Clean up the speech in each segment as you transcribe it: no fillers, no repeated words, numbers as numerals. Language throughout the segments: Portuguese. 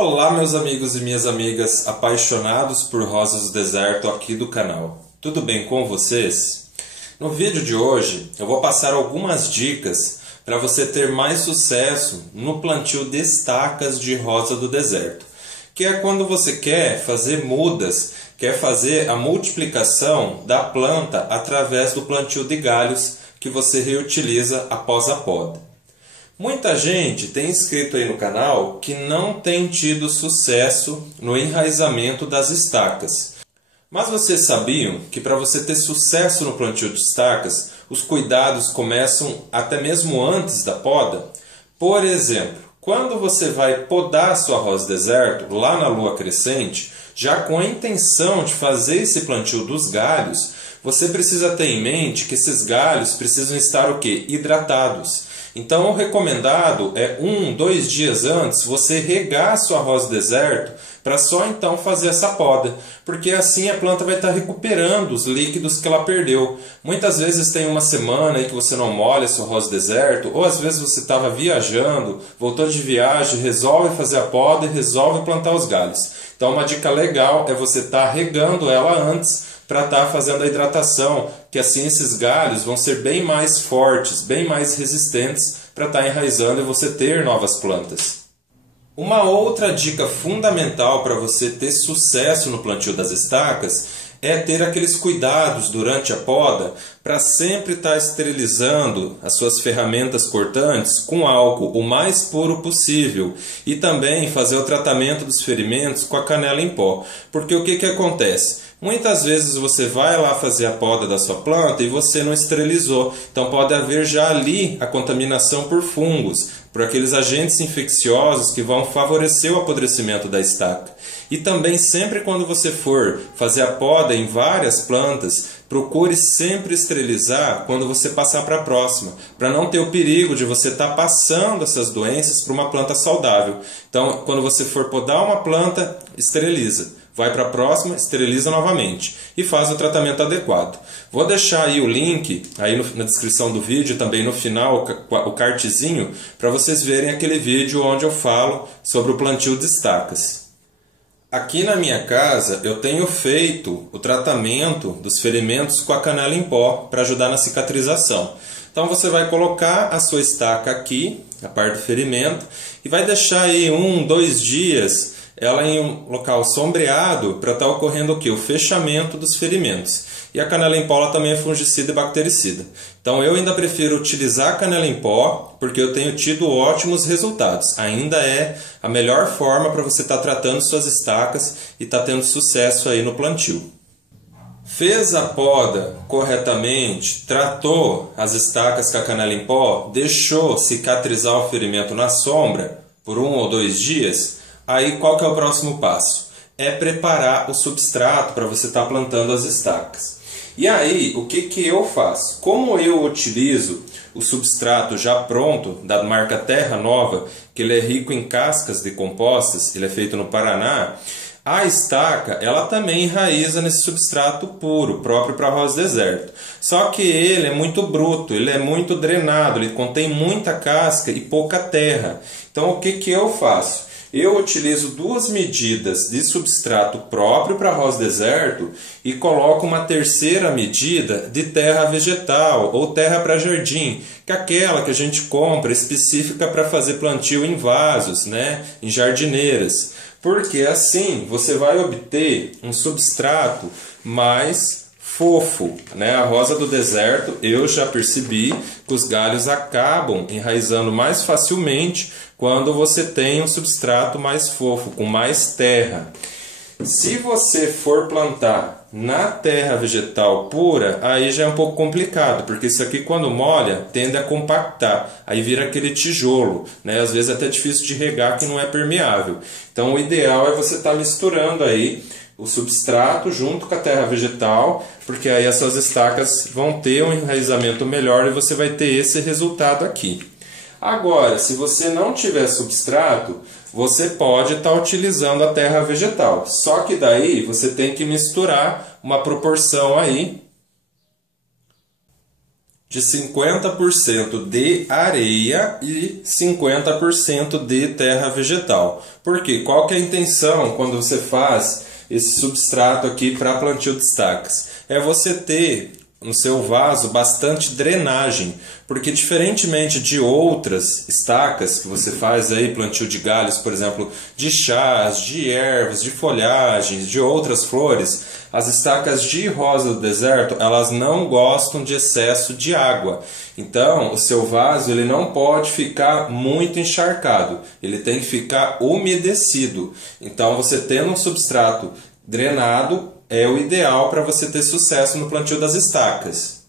Olá, meus amigos e minhas amigas apaixonados por rosas do deserto aqui do canal. Tudo bem com vocês? No vídeo de hoje eu vou passar algumas dicas para você ter mais sucesso no plantio de estacas de rosa do deserto, que é quando você quer fazer mudas, quer fazer a multiplicação da planta através do plantio de galhos que você reutiliza após a poda. Muita gente tem inscrito aí no canal que não tem tido sucesso no enraizamento das estacas. Mas vocês sabiam que para você ter sucesso no plantio de estacas, os cuidados começam até mesmo antes da poda? Por exemplo, quando você vai podar a sua rosa deserto lá na lua crescente, já com a intenção de fazer esse plantio dos galhos, você precisa ter em mente que esses galhos precisam estar o quê? Hidratados. Então o recomendado é 2 dias antes você regar a sua rosa deserto para só então fazer essa poda, porque assim a planta vai estar recuperando os líquidos que ela perdeu. Muitas vezes tem uma semana aí que você não molha a sua rosa deserto, ou às vezes você estava viajando, voltou de viagem, resolve fazer a poda e resolve plantar os galhos. Então uma dica legal é você estar regando ela antes, para estar fazendo a hidratação, que assim esses galhos vão ser bem mais fortes, bem mais resistentes para estar enraizando e você ter novas plantas. Uma outra dica fundamental para você ter sucesso no plantio das estacas é ter aqueles cuidados durante a poda para sempre estar esterilizando as suas ferramentas cortantes com álcool o mais puro possível e também fazer o tratamento dos ferimentos com a canela em pó. Porque o que acontece? Muitas vezes você vai lá fazer a poda da sua planta e você não esterilizou. Então pode haver já ali a contaminação por fungos, por aqueles agentes infecciosos que vão favorecer o apodrecimento da estaca. E também sempre quando você for fazer a poda em várias plantas, procure sempre esterilizar quando você passar para a próxima, para não ter o perigo de você estar passando essas doenças para uma planta saudável. Então quando você for podar uma planta, esteriliza. Vai para a próxima, esteriliza novamente e faz o tratamento adequado. Vou deixar aí o link aí na descrição do vídeo, também no final o cardzinho, para vocês verem aquele vídeo onde eu falo sobre o plantio de estacas. Aqui na minha casa eu tenho feito o tratamento dos ferimentos com a canela em pó para ajudar na cicatrização. Então você vai colocar a sua estaca aqui, a parte do ferimento, e vai deixar aí 2 dias ela em um local sombreado para estar ocorrendo o quê? O fechamento dos ferimentos. E a canela em pó também é fungicida e bactericida. Então eu ainda prefiro utilizar a canela em pó porque eu tenho tido ótimos resultados. Ainda é a melhor forma para você estar tratando suas estacas e estar tendo sucesso aí no plantio. Fez a poda corretamente, tratou as estacas com a canela em pó, deixou cicatrizar o ferimento na sombra por 1 ou 2 dias, aí qual que é o próximo passo? É preparar o substrato para você estar plantando as estacas. E aí, o que eu faço? Como eu utilizo o substrato já pronto, da marca Terra Nova, que ele é rico em cascas decompostas, ele é feito no Paraná, a estaca ela também enraiza nesse substrato puro, próprio para rosa deserto. Só que ele é muito bruto, ele é muito drenado, ele contém muita casca e pouca terra. Então o que eu faço? Eu utilizo 2 medidas de substrato próprio para rosa deserto e coloco uma terceira medida de terra vegetal ou terra para jardim, que é aquela que a gente compra específica para fazer plantio em vasos, né, em jardineiras. Porque assim você vai obter um substrato mais fofo, né? A rosa do deserto, eu já percebi que os galhos acabam enraizando mais facilmente quando você tem um substrato mais fofo, com mais terra. Se você for plantar na terra vegetal pura, aí já é um pouco complicado, porque isso aqui quando molha tende a compactar, aí vira aquele tijolo, né? Às vezes é até difícil de regar que não é permeável. Então o ideal é você estar misturando aí o substrato junto com a terra vegetal, porque aí as suas estacas vão ter um enraizamento melhor e você vai ter esse resultado aqui. Agora, se você não tiver substrato, você pode estar utilizando a terra vegetal. Só que daí você tem que misturar uma proporção aí de 50% de areia e 50% de terra vegetal. Por quê? Qual que é a intenção quando você faz esse substrato aqui para plantio de estacas? É você ter no seu vaso bastante drenagem, porque diferentemente de outras estacas que você faz aí, plantio de galhos, por exemplo, de chás, de ervas, de folhagens, de outras flores, as estacas de rosa do deserto, elas não gostam de excesso de água. Então, o seu vaso ele não pode ficar muito encharcado, ele tem que ficar umedecido. Então, você tendo um substrato drenado, é o ideal para você ter sucesso no plantio das estacas.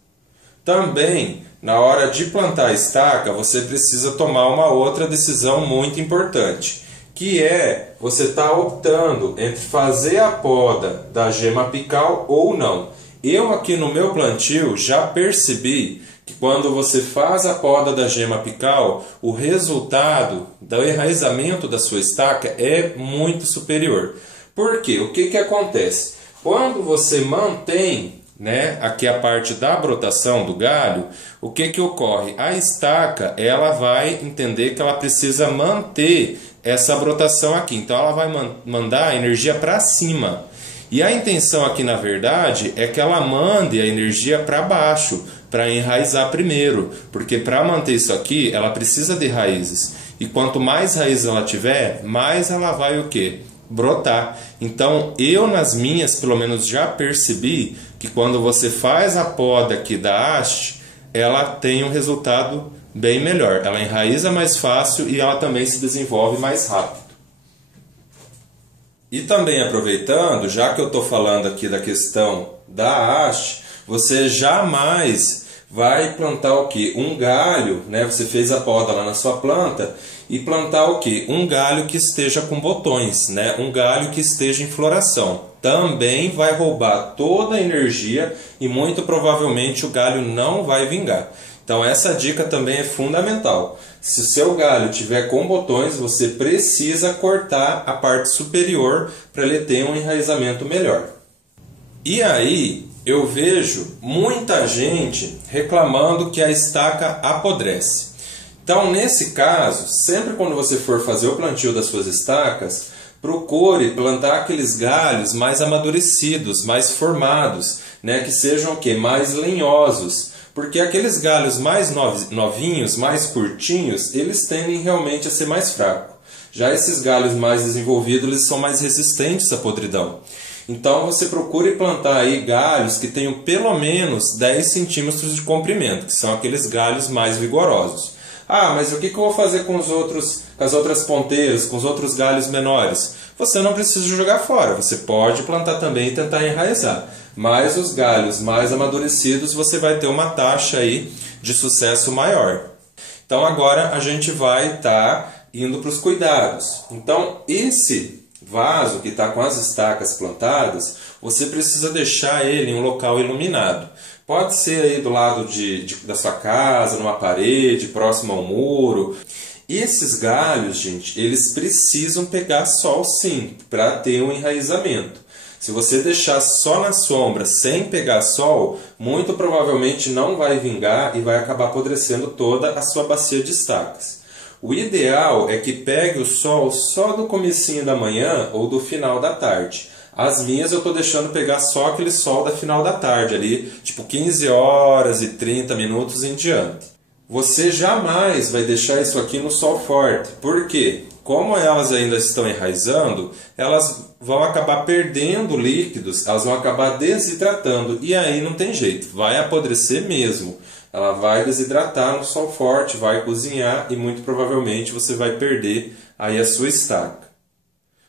Também, na hora de plantar a estaca, você precisa tomar uma outra decisão muito importante, que é você estar optando entre fazer a poda da gema apical ou não. Eu aqui no meu plantio já percebi que quando você faz a poda da gema apical, o resultado do enraizamento da sua estaca é muito superior. Por quê? O que acontece? Quando você mantém, aqui a parte da brotação do galho, o que ocorre? A estaca ela vai entender que ela precisa manter essa brotação aqui. Então ela vai mandar a energia para cima. E a intenção aqui, na verdade, é que ela mande a energia para baixo, para enraizar primeiro. Porque para manter isso aqui, ela precisa de raízes. E quanto mais raízes ela tiver, mais ela vai o quê? Brotar. Então eu nas minhas pelo menos já percebi que quando você faz a poda aqui da haste, ela tem um resultado bem melhor, ela enraiza mais fácil e ela também se desenvolve mais rápido. E também aproveitando, já que eu estou falando aqui da questão da haste, você jamais vai plantar o que? Um galho, você fez a poda lá na sua planta e plantar o que? Um galho que esteja com botões, um galho que esteja em floração. Também vai roubar toda a energia e muito provavelmente o galho não vai vingar. Então essa dica também é fundamental. Se o seu galho tiver com botões, você precisa cortar a parte superior para ele ter um enraizamento melhor. E aí eu vejo muita gente reclamando que a estaca apodrece. Então, nesse caso, sempre quando você for fazer o plantio das suas estacas, procure plantar aqueles galhos mais amadurecidos, mais formados, que sejam o quê? Mais lenhosos. Porque aqueles galhos mais novinhos, mais curtinhos, eles tendem realmente a ser mais fracos. Já esses galhos mais desenvolvidos, eles são mais resistentes à podridão. Então você procure plantar aí galhos que tenham pelo menos 10 centímetros de comprimento, que são aqueles galhos mais vigorosos. Ah, mas o que eu vou fazer com as outras ponteiras, com os outros galhos menores? Você não precisa jogar fora, você pode plantar também e tentar enraizar. Mas os galhos mais amadurecidos você vai ter uma taxa aí de sucesso maior. Então agora a gente vai estar indo para os cuidados. Então esse vaso que está com as estacas plantadas, você precisa deixar ele em um local iluminado. Pode ser aí do lado da sua casa, numa parede, próximo ao muro. E esses galhos, gente, eles precisam pegar sol sim, para ter um enraizamento. Se você deixar só na sombra, sem pegar sol, muito provavelmente não vai vingar e vai acabar apodrecendo toda a sua bacia de estacas. O ideal é que pegue o sol só do comecinho da manhã ou do final da tarde. As minhas eu estou deixando pegar só aquele sol da final da tarde, ali, tipo 15 horas e 30 minutos em diante. Você jamais vai deixar isso aqui no sol forte. Por quê? Como elas ainda estão enraizando, elas vão acabar perdendo líquidos, elas vão acabar desidratando. E aí não tem jeito, vai apodrecer mesmo. Ela vai desidratar no sol forte, vai cozinhar e muito provavelmente você vai perder aí a sua estaca.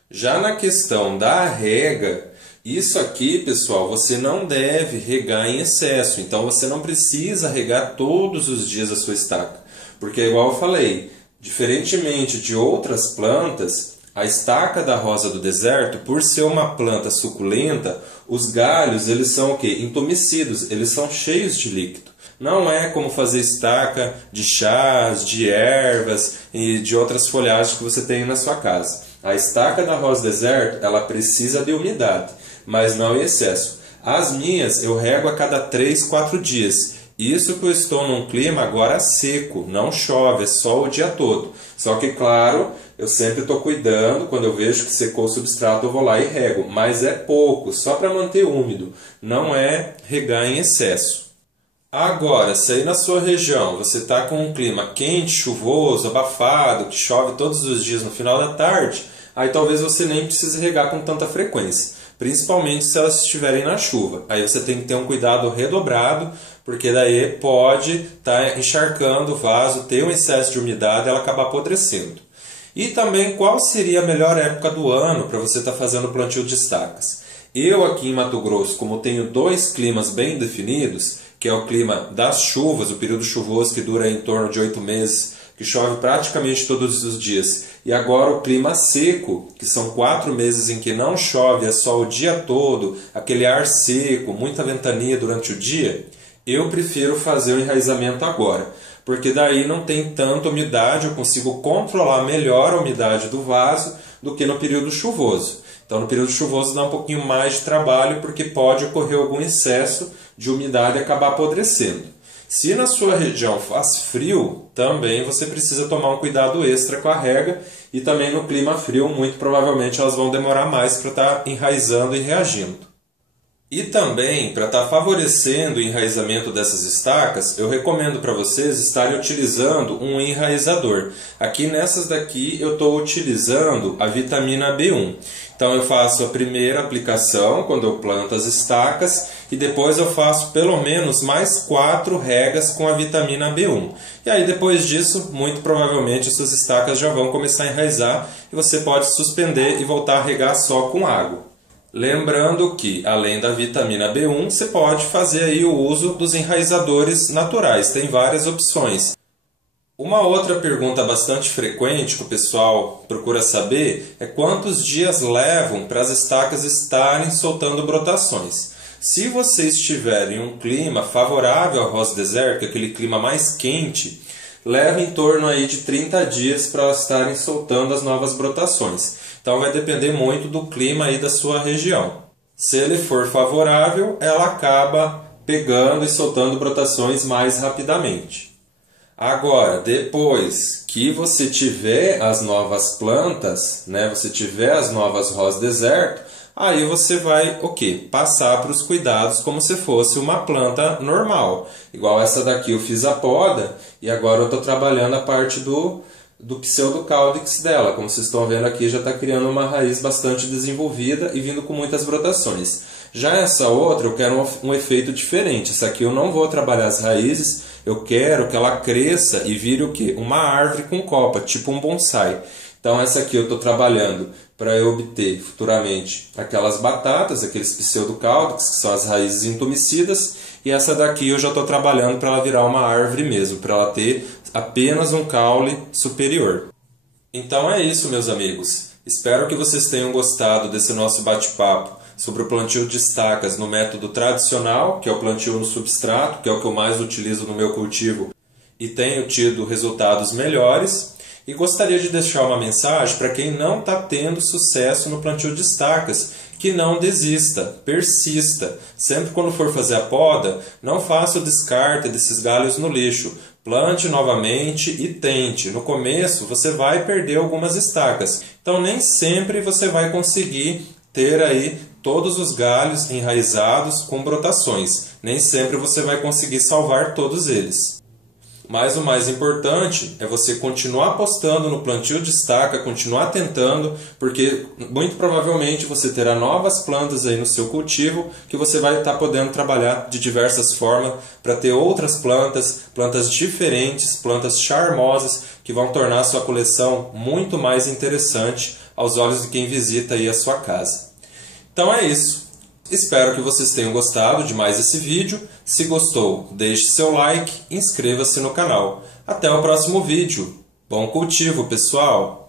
Já na questão da rega, isso aqui, pessoal, você não deve regar em excesso. Então você não precisa regar todos os dias a sua estaca. Porque, igual eu falei, diferentemente de outras plantas, a estaca da rosa do deserto, por ser uma planta suculenta, os galhos eles são o quê? Entumecidos, eles são cheios de líquido. Não é como fazer estaca de chás, de ervas e de outras folhagens que você tem na sua casa. A estaca da rosa do deserto, ela precisa de umidade, mas não em excesso. As minhas eu rego a cada 3, 4 dias. Isso que eu estou num clima agora seco, não chove, é sol o dia todo. Só que, claro, eu sempre estou cuidando, quando eu vejo que secou o substrato eu vou lá e rego, mas é pouco, só para manter úmido, não é regar em excesso. Agora, se aí na sua região você está com um clima quente, chuvoso, abafado, que chove todos os dias no final da tarde, aí talvez você nem precise regar com tanta frequência, principalmente se elas estiverem na chuva. Aí você tem que ter um cuidado redobrado, porque daí pode estar encharcando o vaso, ter um excesso de umidade e ela acabar apodrecendo. E também qual seria a melhor época do ano para você estar fazendo o plantio de estacas? Eu aqui em Mato Grosso, como tenho dois climas bem definidos, que é o clima das chuvas, o período chuvoso que dura em torno de 8 meses, que chove praticamente todos os dias, e agora o clima seco, que são 4 meses em que não chove, é só o dia todo, aquele ar seco, muita ventania durante o dia, eu prefiro fazer o enraizamento agora, porque daí não tem tanta umidade, eu consigo controlar melhor a umidade do vaso do que no período chuvoso. Então, no período chuvoso dá um pouquinho mais de trabalho, porque pode ocorrer algum excesso de umidade e acabar apodrecendo. Se na sua região faz frio, também você precisa tomar um cuidado extra com a rega, e também no clima frio, muito provavelmente elas vão demorar mais para estar enraizando e reagindo. E também, para estar favorecendo o enraizamento dessas estacas, eu recomendo para vocês estarem utilizando um enraizador. Aqui nessas daqui eu estou utilizando a vitamina B1. Então eu faço a primeira aplicação quando eu planto as estacas e depois eu faço pelo menos mais 4 regas com a vitamina B1. E aí depois disso, muito provavelmente essas estacas já vão começar a enraizar e você pode suspender e voltar a regar só com água. Lembrando que, além da vitamina B1, você pode fazer aí o uso dos enraizadores naturais. Tem várias opções. Uma outra pergunta bastante frequente que o pessoal procura saber é quantos dias levam para as estacas estarem soltando brotações. Se você estiver em um clima favorável ao rosa deserto, aquele clima mais quente, leva em torno aí de 30 dias para elas estarem soltando as novas brotações. Então vai depender muito do clima aí da sua região. Se ele for favorável, ela acaba pegando e soltando brotações mais rapidamente. Agora, depois que você tiver as novas plantas, você tiver as novas rosas deserto, aí você vai passar para os cuidados como se fosse uma planta normal. Igual essa daqui eu fiz a poda e agora eu estou trabalhando a parte do pseudocaudex dela. Como vocês estão vendo aqui, já está criando uma raiz bastante desenvolvida e vindo com muitas brotações. Já essa outra eu quero um efeito diferente. Essa aqui eu não vou trabalhar as raízes, eu quero que ela cresça e vire o quê? Uma árvore com copa, tipo um bonsai. Então essa aqui eu estou trabalhando para eu obter futuramente aquelas batatas, aqueles pseudocaudex, que são as raízes intumescidas, e essa daqui eu já estou trabalhando para ela virar uma árvore mesmo, para ela ter apenas um caule superior. Então é isso, meus amigos. Espero que vocês tenham gostado desse nosso bate-papo sobre o plantio de estacas no método tradicional, que é o plantio no substrato, que é o que eu mais utilizo no meu cultivo e tenho tido resultados melhores. E gostaria de deixar uma mensagem para quem não está tendo sucesso no plantio de estacas, que não desista, persista. Sempre quando for fazer a poda, não faça o descarte desses galhos no lixo. Plante novamente e tente. No começo você vai perder algumas estacas, então nem sempre você vai conseguir ter aí todos os galhos enraizados com brotações. Nem sempre você vai conseguir salvar todos eles. Mas o mais importante é você continuar apostando no plantio de estaca, continuar tentando, porque muito provavelmente você terá novas plantas aí no seu cultivo que você vai estar podendo trabalhar de diversas formas para ter outras plantas, plantas diferentes, plantas charmosas que vão tornar a sua coleção muito mais interessante aos olhos de quem visita aí a sua casa. Então é isso. Espero que vocês tenham gostado de mais esse vídeo. Se gostou, deixe seu like e inscreva-se no canal. Até o próximo vídeo. Bom cultivo, pessoal!